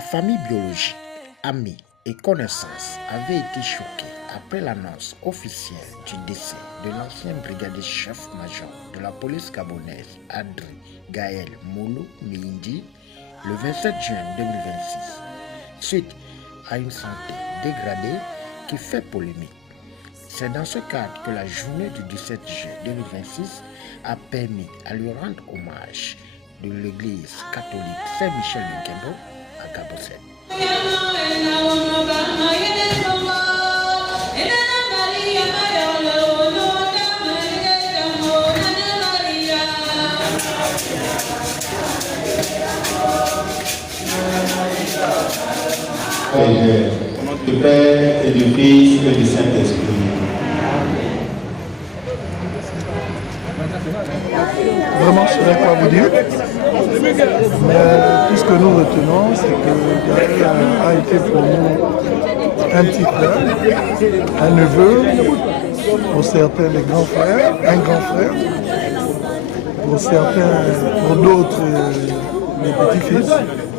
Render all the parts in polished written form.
La famille biologique, amis et connaissances avait été choquée après l'annonce officielle du décès de l'ancien brigadier chef-major de la police gabonaise, Adri Gaël Molo Mindi, le 27 juin 2026, suite à une santé dégradée qui fait polémique. C'est dans ce cadre que la journée du 17 juin 2026 a permis à lui rendre hommage de l'église catholique Saint-Michel de Nkendo à Gabossène. Au nom du Père et du Fils et du Saint-Esprit. Vraiment, je ne saurais pas vous dire. Mais tout ce que nous retenons, c'est que Gaël a été pour nous un petit frère, un neveu, pour certains les grands frères, un grand frère, pour certains, pour d'autres les petits-fils.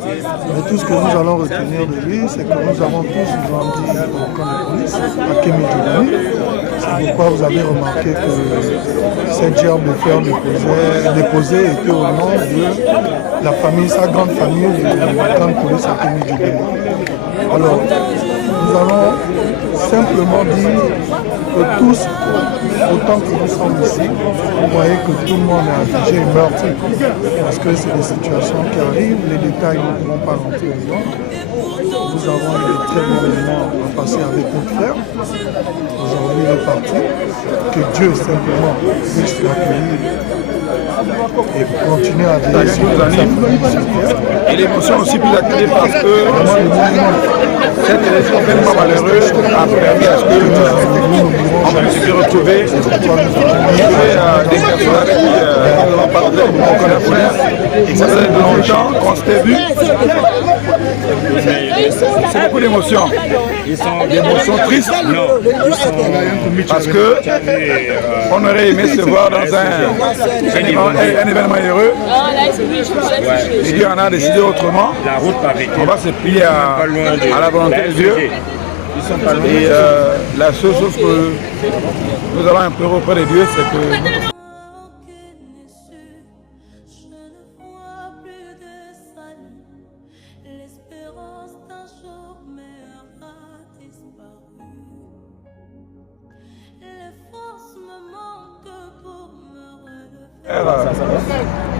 Mais tout ce que nous allons retenir de lui, c'est que nous avons tous grandi au camp de police, à Kémy-Djougani. C'est pourquoi vous avez remarqué que cette gerbe de fer déposée était au nom de la famille, sa grande famille, le camp de police à Kémy-Djougani. Alors, nous allons simplement dire que tous, autant que nous sommes ici, vous voyez que tout le monde est affligé et meurtri, parce que c'est des situations qui arrivent, les détails ne pouvons pas rentrer dedans. Nous avons eu de très bons moments à passer avec notre frère. Aujourd'hui, il est parti. Que Dieu simplement puisse l'accueillir et continuer à veiller sur sa famille. Et l'émotion aussi plus activée parce que cette élection tellement malheureuse a permis à ce que on puisse se retrouver des personnes avec qui on parlait au la police. Et ça faisait longtemps qu'on s'était vu. C'est beaucoup d'émotions. Des émotions tristes. Parce que on aurait aimé se voir dans un événement heureux. Et Dieu en a décidé autrement. On va se plier à la volonté de Dieu. Et la seule chose que nous allons implorer auprès de Dieu, c'est que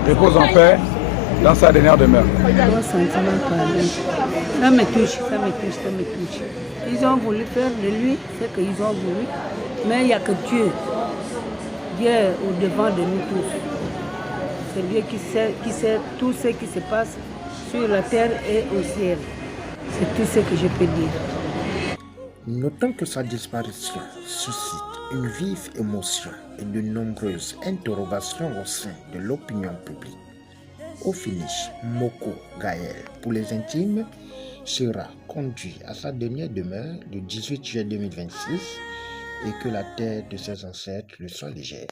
repose en paix dans sa dernière demeure. Ça me touche. Ils ont voulu faire de lui ce qu'ils ont voulu, mais il n'y a que Dieu. Dieu est au-devant de nous tous. C'est Dieu qui sait tout ce qui se passe sur la terre et au ciel. C'est tout ce que je peux dire. Notons que sa disparition suscite une vive émotion et de nombreuses interrogations au sein de l'opinion publique. Au finish, Moko Gaël, pour les intimes, sera conduit à sa dernière demeure le 18 juillet 2026 et que la terre de ses ancêtres le soit légère.